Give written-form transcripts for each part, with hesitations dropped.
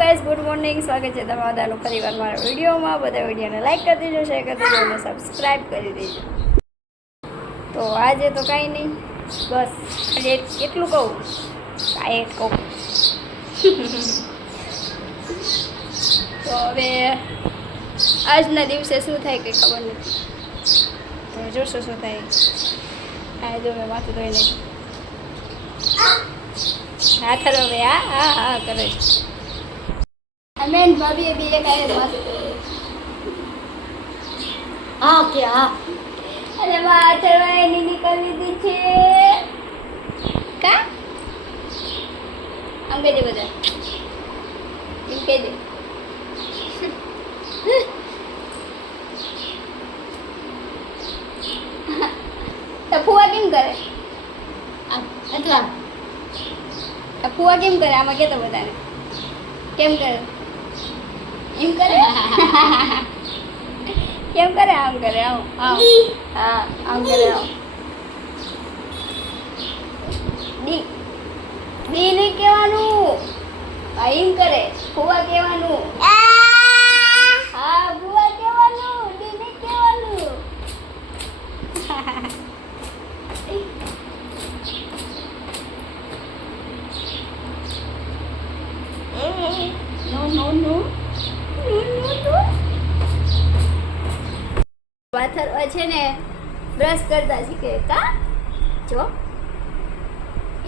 Guys good morning, સ્વાગત છે તમારા બધાનું ફરીવાર મારા વિડીયોમાં. બધા વિડીયોને લાઈક કરી દેજો, શેર કરી દેજો અને સબસ્ક્રાઈબ કરી દેજો. તો આજે તો કાંઈ નહીં, બસ એટલું કહું, કાંઈ કહું. તો હવે આજના દિવસે શું થાય કંઈ ખબર નથી, તો જોશો શું થાય. આ જો મેં માથું ધોઈ નહીં, હા ખરો ભાઈ, હા હા હા કરે છે. મેન ભાભી એ બી એક આયે માથું ધોઈ. હા કે હા અને માથળવા એની નીકળી દીધી છે કા આમ કહી દે બધા, એમ કહી દે. તો ફુવા કેમ કરે? અથવા તો ફુવા કેમ કરે? આમાં કહેતો બધાને કેમ કરે? એમ કરે કેમ કરે? આમ કરે, આમ આમ, હા આમ કરે, આમ. ડી ડી નહીં કહેવાનું, એમ કરે. ફુવા કહેવાનું, હા ફુવા કહેવાનું, ડી નહીં કહેવાનું. નો નો નો પાથરવા છે ને બ્રશ કરતા શીખે કા. જો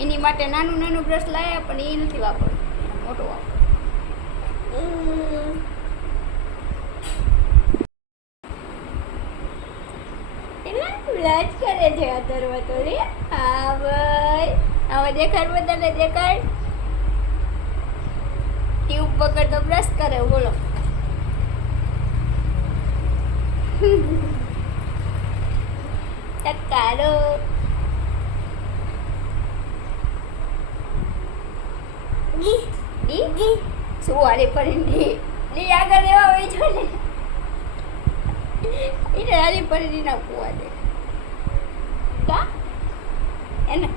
એની માટે નાનું નાનું બ્રશ લાયા, પણ એ નથી વાપરવું, મોટો વાપર. બ્રશ કરે છે અત્યારે તો રે. હા ભાઈ, હવે દેખાડ બધાને, દેખાડ. ટ્યુબ પકડ તો બ્રશ કરે, બોલો. ટકારો શું વારે ફરી ડી આગળ રહેવા હોય છો ને, એને હારી ફરી ના કુવા દે કા એને.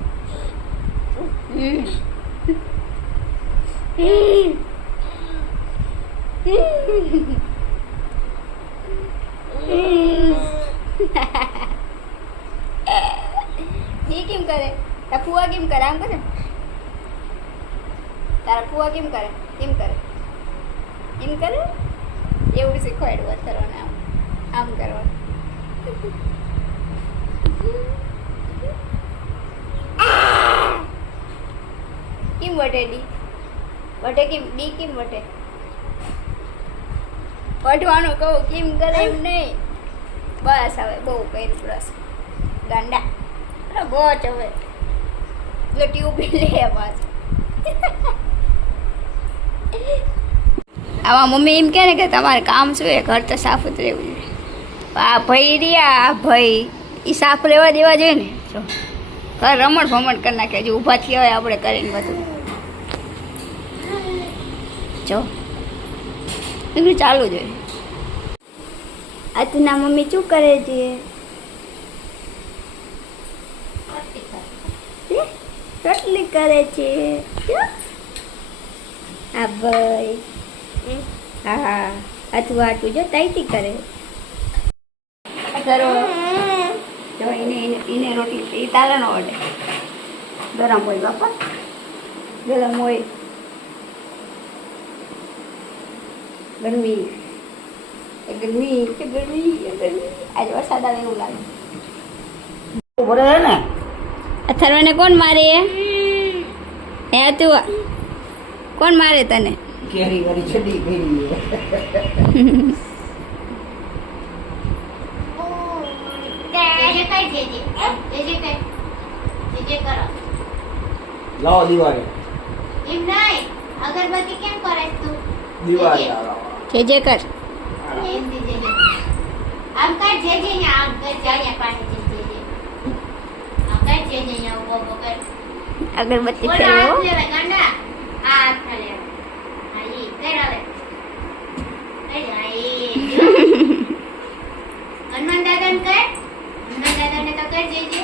એ કેમ કરે? તારા ફુવા કેમ કરે? આમ કરે. તારા ફુવા કેમ કરે? કેમ કરે? એમ કરે. એવું શીખવાડ્યું અથરવાને, આમ આમ કરવાનું. કેમ વટે ડી? વટે કેમ? ડી કેમ વટે? વટવાનું કહું, કેમ કરે એમ નહીં. બસ હવે બહુ કર્યું બ્રશ, ગાંડા. અરે બોચ હવે જો ટ્યુબ લે પાછું. આમાં મમ્મી એમ કહે ને કે તમારે કામ શું એ ઘર તો સાફ જ રહેવું જોઈએ. આ ભાઈ રહ્યા, આ ભાઈ એ સાફ રહેવા દેવા જોઈએ ને. જો ઘર રમણ ભમણ કરી નાખે, જો ઊભા થયા હોય આપણે કરીને બધું. જો એટલું ચાલુ જોઈએ. આજના મમ્મી શું કરે છે? રોટલી કરે છે. હા ભાઈ, હા આટલું આટલું જો તાઈતી કરે. કરો જો એને રોટલી, એ તારા નો ઓડે. ગરમ હોય બાપા, ગરમ હોય. ગરમી ગરમી ગરમી ગરમી. આજે વરસાદ આવે એવું લાગે. બરાબર ને અથર્વાને કોણ મારે? હે તું કોણ મારે તને? કેરી વાળી છડી ગઈ. લાવો દિવાળી. એમ નહીં, અગરબત્તી કેમ કરે તું? દિવાળી જે જે કર. એમ દીજે. આમ કર જે જે ને આમ કર જાણ્યા પાસે જે જે. આમ કર જે જે ને ઉભો ઉભો કર. અગરબત્તી ઓલા ફેરવો. હાથ લેવા ગાંડા. આ હાથ લેવા. હા ઈ કર હવે. કર હા ઈ. હનુમાન દાદાને કર. હનુમાન દાદાને તો કર જે જે.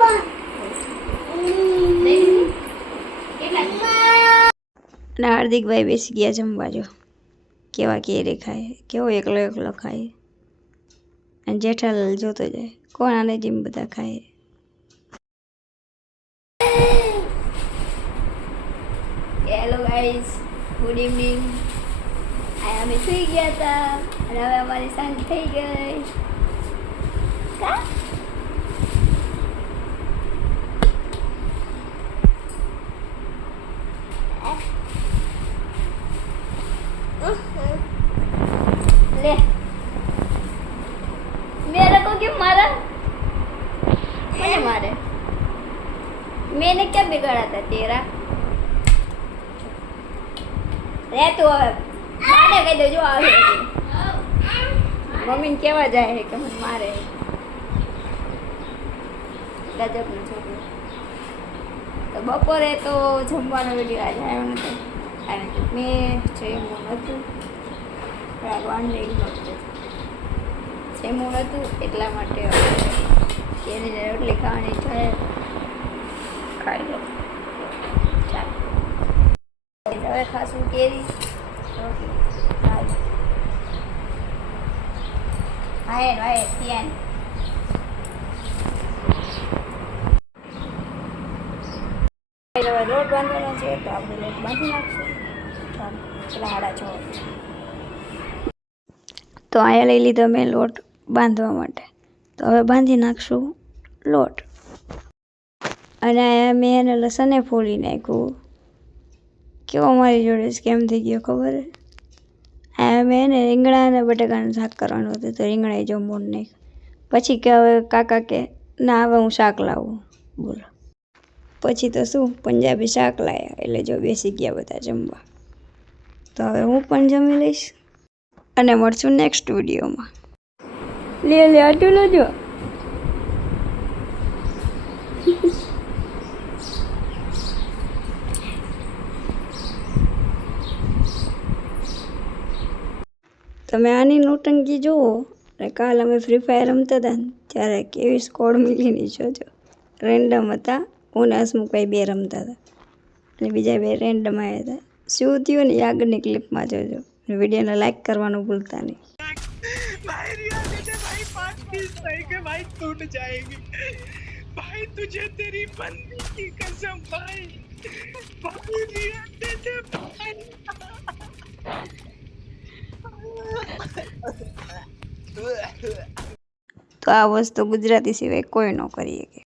બા. અને હાર્દિકભાઈ બેસી ગયા જમવા જો કેવા કેરી ખાય કેવો એકલો એકલો ખાય અને જેઠાલાલ જોતો જાય કોણ આને જેમ બધા ખાય હેલો ગાઈઝ ગુડ ઇવનિંગ આ અમે સુઈ ગયા હતા અને હવે અમારી સાંજ થઈ ગઈ કા ले मेरे को क्यों मारा मैंने मारे मैंने क्या बिगाड़ा था तेरा रे तू मारे कह दो जो आवे मम्मी ने केवा जाए कि મને મારે ગજબનું છોકરું તો બપોરે તો જમવાનો વિડીયો આજે આવ્યો નતો કારણ કે મેં જમ્યું નહોતું વાંધો જમ્યું નહોતું એટલા માટે કેરી રોટલી ખાવાની છે ખાઈ લો ચાલો હવે ખાશું કેરી રોટલી હાય ત્યાં હવે લોટ બાંધવાનો છે તો આપણે લોટ બાંધી નાખશું પેલા હાડા છો તો અહીંયા લઈ લીધો મેં લોટ બાંધવા માટે તો હવે બાંધી નાખશું લોટ અને અહીંયા મેં એને લસણે ફોલી નાખ્યું કેવો મારી જોડે કેમ થઈ ગયો ખબર અહીંયા મેં એને રીંગણા અને બટાકાનું શાક કરવાનું હતું તો રીંગણાએ જો મૂળ નાખ્યું પછી કે હવે કાકા કે ના હવે હું શાક લાવું બોલો પછી તો શું પંજાબી શાક લાવ્યા એટલે જો બેસી ગયા બધા જમવા તો હવે હું પણ જમી લઈશ અને મળશું નેક્સ્ટ વિડીયોમાં લે આટલું લેજો તમે આની નોટંકી જુઓ અને કાલ અમે ફ્રી ફાયર રમતા હતા ને ત્યારે કેવી સ્કોડ મિલીની જોજો રેન્ડમ હતા હું ને હસમુખભાઈ બે રમતા હતા અને બીજા બે રેન્ડમ આવ્યા હતા શું થયું ને એ આગળની ક્લિપમાં જોજો વિડીયોને લાઈક કરવાનું ભૂલતા નહીં भाई रिया भाई 5 पीस नहीं के भाई टूट जाएगी भाई तुझे तेरी बंदी की कसम भाई भाई रिया दे भाई તો આ વસ્તુ ગુજરાતી સિવાય કોઈ ન કરી શકે